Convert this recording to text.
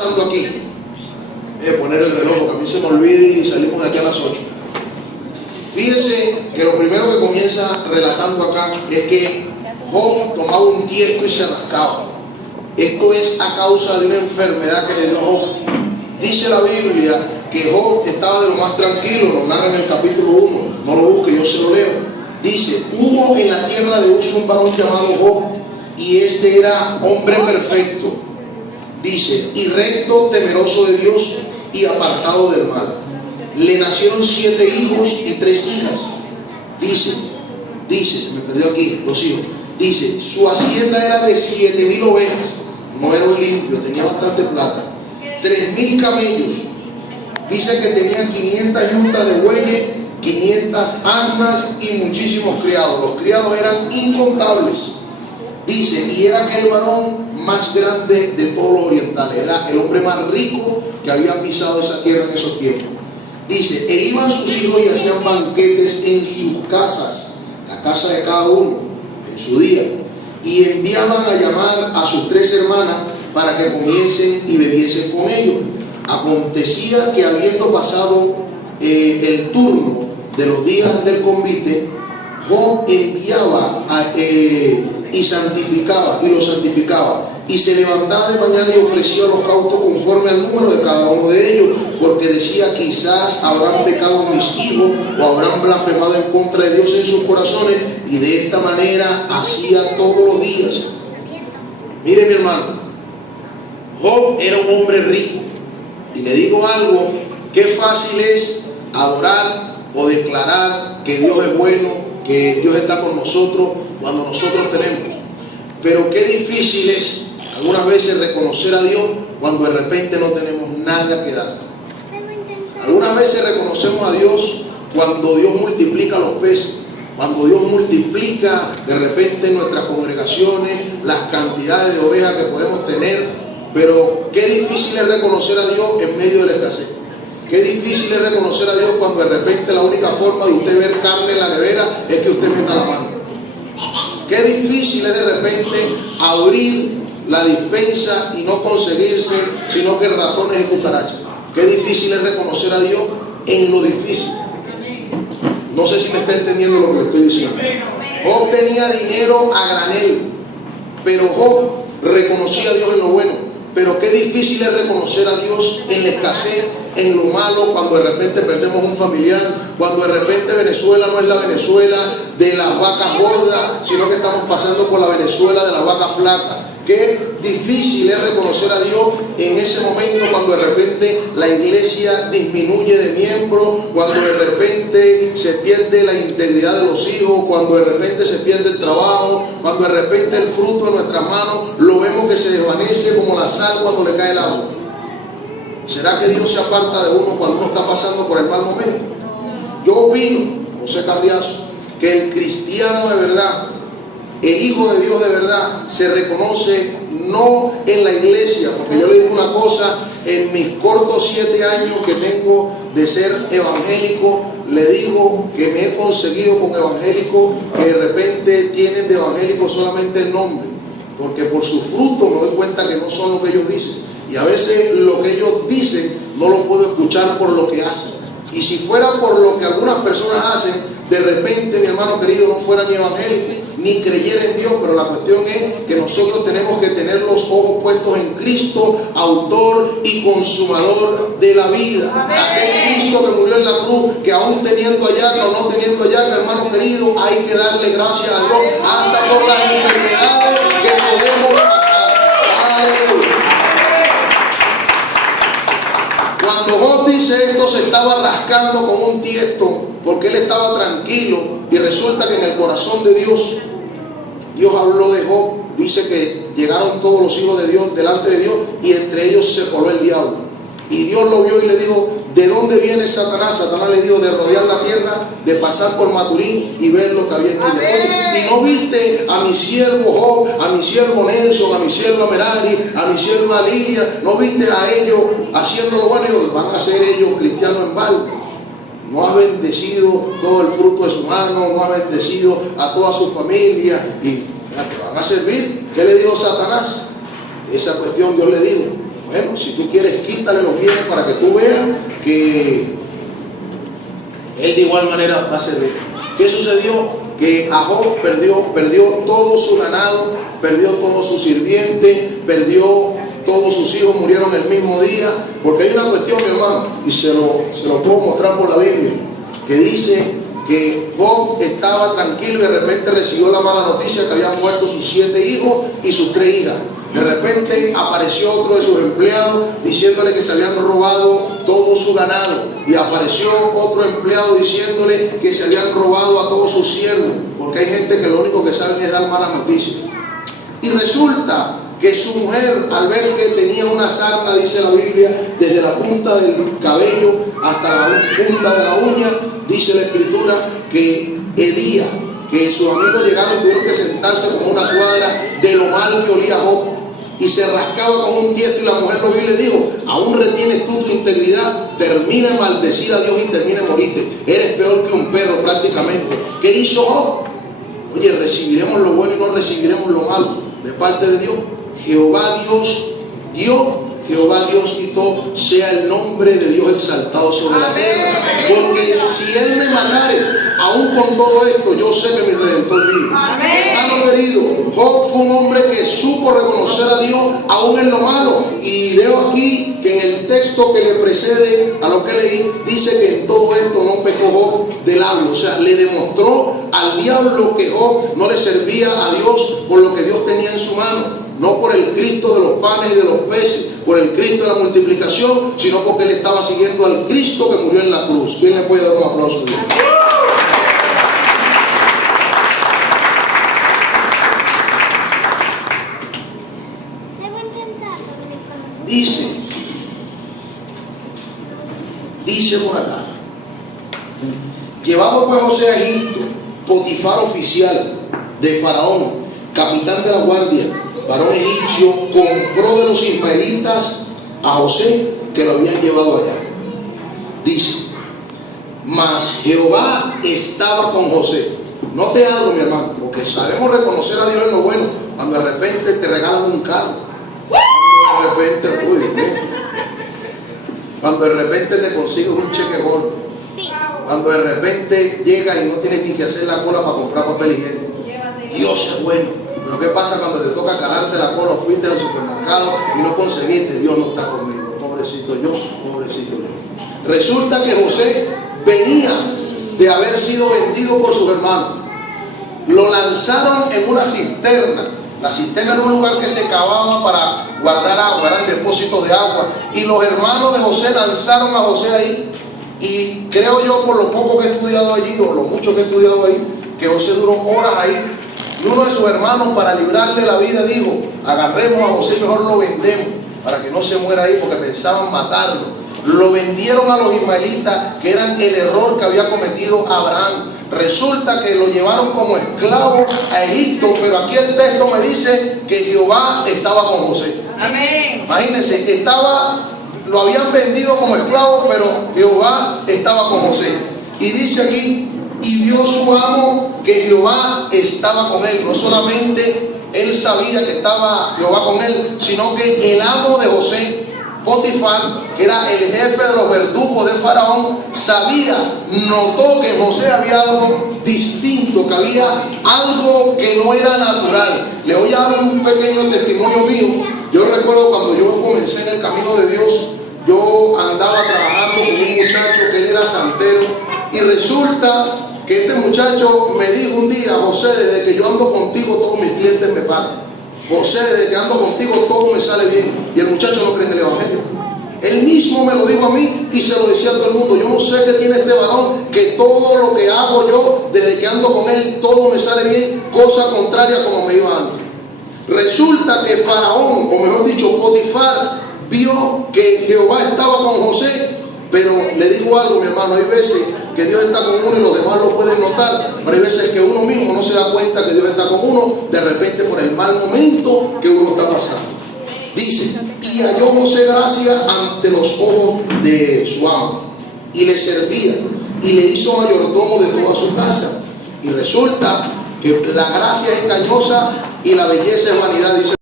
pasando aquí? Poner el reloj porque a mí se me olvida y salimos de aquí a las 8. Fíjense que lo primero que comienza relatando acá es que Job tomaba un tiesto y se rascaba. Esto es a causa de una enfermedad que le dio a Job. Dice la Biblia que Job estaba de lo más tranquilo, lo narra en el capítulo 1, no lo busque, yo se lo leo. Dice: hubo en la tierra de Uz un varón llamado Job, y este era hombre perfecto, dice, y recto, temeroso de Dios y apartado del mal. Le nacieron 7 hijos y 3 hijas. Dice, se me perdió aquí, 2 hijos. Dice, su hacienda era de 7,000 ovejas, no era un limpio, tenía bastante plata, 3,000 camellos. Dice que tenía 500 yuntas de bueyes, 500 asnas y muchísimos criados. Los criados eran incontables. Dice, y era aquel varón más grande de todos los orientales, era el hombre más rico que había pisado esa tierra en esos tiempos. Dice, e iban sus hijos y hacían banquetes en sus casas, la casa de cada uno, en su día, y enviaban a llamar a sus 3 hermanas para que comiesen y bebiesen con ellos. Acontecía que habiendo pasado el turno de los días del convite, Job enviaba y santificaba, y lo santificaba, y se levantaba de mañana y ofrecía holocaustos conforme al número de cada uno de ellos, porque decía, quizás habrán pecado mis hijos o habrán blasfemado en contra de Dios en sus corazones, y de esta manera hacía todos los días. Mire, mi hermano, Job era un hombre rico, y le digo algo, qué fácil es adorar o declarar que Dios es bueno, que Dios está con nosotros cuando nosotros tenemos, pero qué difícil es algunas veces reconocer a Dios cuando de repente no tenemos nada que dar. Algunas veces reconocemos a Dios cuando Dios multiplica los peces, cuando Dios multiplica de repente en nuestras congregaciones las cantidades de ovejas que podemos tener, pero qué difícil es reconocer a Dios en medio de la escasez. Qué difícil es reconocer a Dios cuando de repente la única forma de usted ver carne en la nevera es que usted meta la mano. Qué difícil es de repente abrir la despensa y no conseguirse sino que ratones y cucarachas. Qué difícil es reconocer a Dios en lo difícil. No sé si me está entendiendo lo que le estoy diciendo. Job tenía dinero a granel, pero Job reconocía a Dios en lo bueno. Pero qué difícil es reconocer a Dios en la escasez, en lo malo, cuando de repente perdemos un familiar, cuando de repente Venezuela no es la Venezuela de las vacas gordas, sino que estamos pasando por la Venezuela de las vacas flacas. Qué difícil es reconocer a Dios en ese momento cuando de repente la iglesia disminuye de miembros, cuando de repente se pierde la integridad de los hijos, cuando de repente se pierde el trabajo, cuando de repente el fruto de nuestras manos lo vemos que se desvanece como la sal cuando le cae el agua. ¿Será que Dios se aparta de uno cuando uno está pasando por el mal momento? Yo opino, José Carriazo, que el cristiano de verdad, el Hijo de Dios de verdad, se reconoce no en la iglesia, porque yo le digo una cosa, en mis cortos 7 años que tengo de ser evangélico, le digo que me he conseguido con evangélicos que de repente tienen de evangélico solamente el nombre, porque por su fruto me doy cuenta que no son lo que ellos dicen, y a veces lo que ellos dicen no lo puedo escuchar por lo que hacen, y si fuera por lo que algunas personas hacen, de repente, mi hermano querido, no fuera ni evangélico ni creyera en Dios, pero la cuestión es que nosotros tenemos que tener los ojos puestos en Cristo, autor y consumador de la vida. Aquel Cristo que murió en la cruz, que aún teniendo allaga o no teniendo allaga, hermano querido, hay que darle gracias a Dios hasta por las enfermedades que podemos pasar. Aleluya. Cuando Job dice esto, se estaba rascando con un tiesto porque él estaba tranquilo, y resulta que en el corazón de Dios habló de Job. Dice que llegaron todos los hijos de Dios delante de Dios y entre ellos se coló el diablo, y Dios lo vio y le dijo: ¿de dónde viene Satanás? Satanás le dijo: de rodear la tierra, de pasar por Maturín y ver lo que había en ella. Y no viste a mi siervo Job, a mi siervo Nelson, a mi sierva Merari, a mi sierva Lilia, no viste a ellos haciendo lo bueno. Y van a ser ellos cristianos en balde. No ha bendecido todo el fruto de su mano, no ha bendecido a toda su familia, y te van a servir. ¿Qué le dijo Satanás? Esa cuestión Dios le dijo: Bueno, si tú quieres, quítale los bienes para que tú veas que él de igual manera va a servir. ¿Qué sucedió? Que Job perdió todo su ganado, perdió todos sus sirvientes, perdió todos sus hijos, murieron el mismo día. Porque hay una cuestión, mi hermano, y se lo puedo mostrar por la Biblia, que dice que Job estaba tranquilo y de repente recibió la mala noticia que habían muerto sus 7 hijos y sus 3 hijas. De repente apareció otro de sus empleados diciéndole que se habían robado todo su ganado, y apareció otro empleado diciéndole que se habían robado a todos sus siervos, porque hay gente que lo único que saben es dar malas noticias. Y resulta que su mujer, al ver que tenía una sarna, dice la Biblia, desde la punta del cabello hasta la punta de la uña, dice la Escritura que hedía, que sus amigos llegaron y tuvieron que sentarse como una cuadra de lo mal que olía Job, y se rascaba con un tiesto, y la mujer lo vio y le dijo: aún retienes tú tu integridad, termina de maldecir a Dios y termina de morirte, eres peor que un perro prácticamente. ¿Qué hizo Job? Oye, recibiremos lo bueno y no recibiremos lo malo de parte de Dios. Jehová Dios dio, Jehová Dios quitó, sea el nombre de Dios exaltado sobre la tierra. Porque si Él me matare, aún con todo esto, yo sé que mi Redentor vive. Hermano querido, Job fue un hombre que supo reconocer a Dios aún en lo malo. Y veo aquí que en el texto que le precede a lo que leí, dice que en todo esto no pecó Job de labio. O sea, le demostró al diablo que Job no le servía a Dios por lo que Dios tenía en su mano. No por el Cristo de los panes y de los peces, por el Cristo de la multiplicación, sino porque él estaba siguiendo al Cristo que murió en la cruz. ¿Quién le puede dar un aplauso a Dios? Dice por acá: llevado pues José a Egipto, Potifar, oficial de Faraón, capitán de la guardia, varón egipcio, compró de los ismaelitas a José, que lo habían llevado allá. Dice: mas Jehová estaba con José. Note algo, mi hermano, porque sabemos reconocer a Dios en lo bueno. Cuando de repente te regalan un carro, cuando de repente, cuando de repente te consigues un cheque gordo, cuando de repente llegas y no tienes ni que hacer la cola para comprar papel higiénico. Dios es bueno. Pero ¿qué pasa cuando te toca calarte la cola? Fuiste al supermercado y no conseguiste. Dios no está conmigo. Pobrecito yo, pobrecito yo. Resulta que José venía de haber sido vendido por sus hermanos. Lo lanzaron en una cisterna. La cisterna era un lugar que se cavaba para guardar agua, eran depósitos de agua. Y los hermanos de José lanzaron a José ahí. Y creo yo, por lo poco que he estudiado allí, o lo mucho que he estudiado ahí, que José duró horas ahí. Y uno de sus hermanos, para librarle la vida, dijo: agarremos a José, mejor lo vendemos para que no se muera ahí, porque pensaban matarlo. Lo vendieron a los ismaelitas, que eran el error que había cometido Abraham. Resulta que lo llevaron como esclavo a Egipto, pero aquí el texto me dice que Jehová estaba con José. Amén. Imagínense, lo habían vendido como esclavo, pero Jehová estaba con José. Y dice aquí: y vio su amo que Jehová estaba con él. No solamente él sabía que estaba Jehová con él, sino que el amo de José, Potifar, que era el jefe de los verdugos de Faraón, notó que en José había algo distinto, que había algo que no era natural. Le voy a dar un pequeño testimonio mío. Yo recuerdo cuando yo comencé en el camino de Dios, yo andaba trabajando con un muchacho que él era santero, y resulta que este muchacho me dijo un día: José, desde que yo ando contigo todos mis clientes me pagan. José, desde que ando contigo todo me sale bien. Y el muchacho no cree en el evangelio. Él mismo me lo dijo a mí y se lo decía a todo el mundo: yo no sé qué tiene este varón, que todo lo que hago yo, desde que ando con él, todo me sale bien, cosa contraria como me iba antes. Resulta que Faraón, o mejor dicho Potifar, vio que Jehová estaba con José. Pero le digo algo, mi hermano: hay veces que Dios está con uno y los demás lo pueden notar, pero hay veces que uno mismo no se da cuenta que Dios está con uno, de repente por el mal momento que uno está pasando. Dice: y halló José gracia ante los ojos de su amo, y le servía, y le hizo mayordomo de toda su casa. Y resulta que la gracia es engañosa y la belleza es vanidad, dice